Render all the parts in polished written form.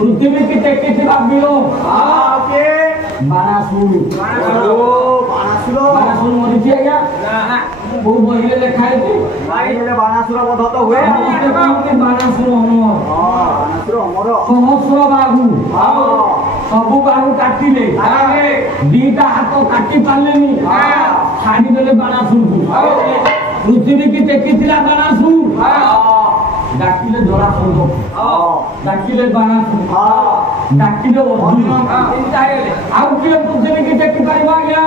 पृथ्वी की टेकी थी बाबिलो ओके बानासुर बानासुर मरी थी क्या वो बहिले लिखा है थी बानासुर बोध तो हुए बानासुर अमर सहस्र बाहु सबु बाहु काटिले दीटा हाथ काटी पारलेनी छाड़ी देले बानासुर को पृथ्वी की टेकी थिला बानासुर डाकिले जरासंध डाकिले बानासुर डाकिले अर्जुन आउ किए पृथ्वी की टेकी पारिबा गया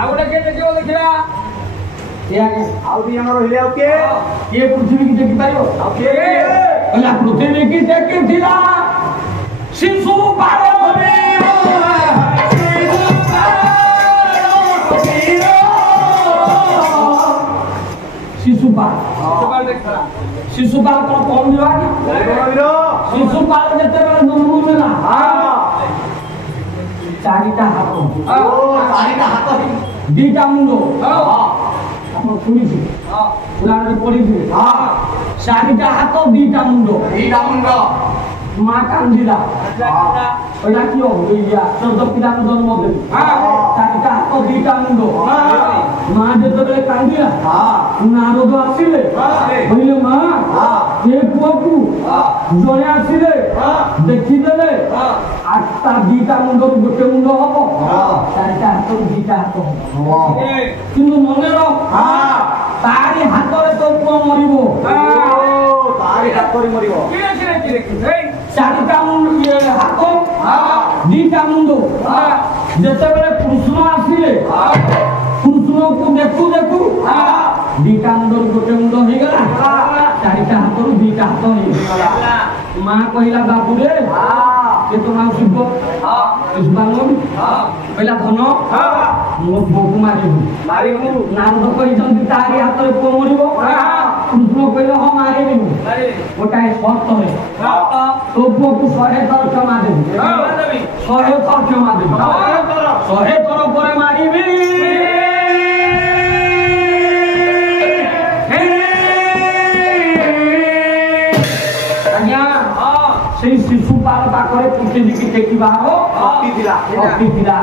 आउडा के देखियो देखिरा या के आउ भी हमर होइले ओके ये पृथ्वी की टेकी पारिबो ओके अला पृथ्वी की टेकी थिला शिशु पारो शिशुपाल शिशुपाल को कौन विभाग शिशुपाल जते बेले दुनु मेला चारिटा हाथ दीटा मुंडो आपण सुनिছি पुराण रे पढिथि चारिटा हाथ दीटा मुंडो मां कांदिला ओला कियो होइया चौद पिला को जन्म देली चारिटा हाथ दीटा मुंडो मां जते बेले कांदिला नारद आसिले बोले मां ये पुअकु जणे आसिले देखि देले आठटा दीटा मुंडो गोटे मुंडो हबो चारिटा हाथ दीटा हाथ हबो किंतु मने रो तारी हाथ रे तो पुअ मरिबो तारी हाथ रे मरिबो किरे चारिटा मुंडो हाथ दीटा मुंडो जते बेले कृष्ण आसिले कृष्ण को देखु देखु दीटा मुंडो गोटे मुंडो हो गला चारिटा हाथ रु दीटा हाथ हो गला मां कहिला बाबू रे के तो मां शिव इस बांगो पहिला धन मो बोकु मारिबु नारद कहि जंती तारी हाथ रे को मरिबो कृष्ण कहिला ह मारिबु गोटाए शर्त है तो बोकु 100 थर क्षमा देबु 100 थर क्षमा देबु 100 थर परे मारिबी शिशुपाल पाखरे पृथ्वी की टेकी बारो शक्ति थिला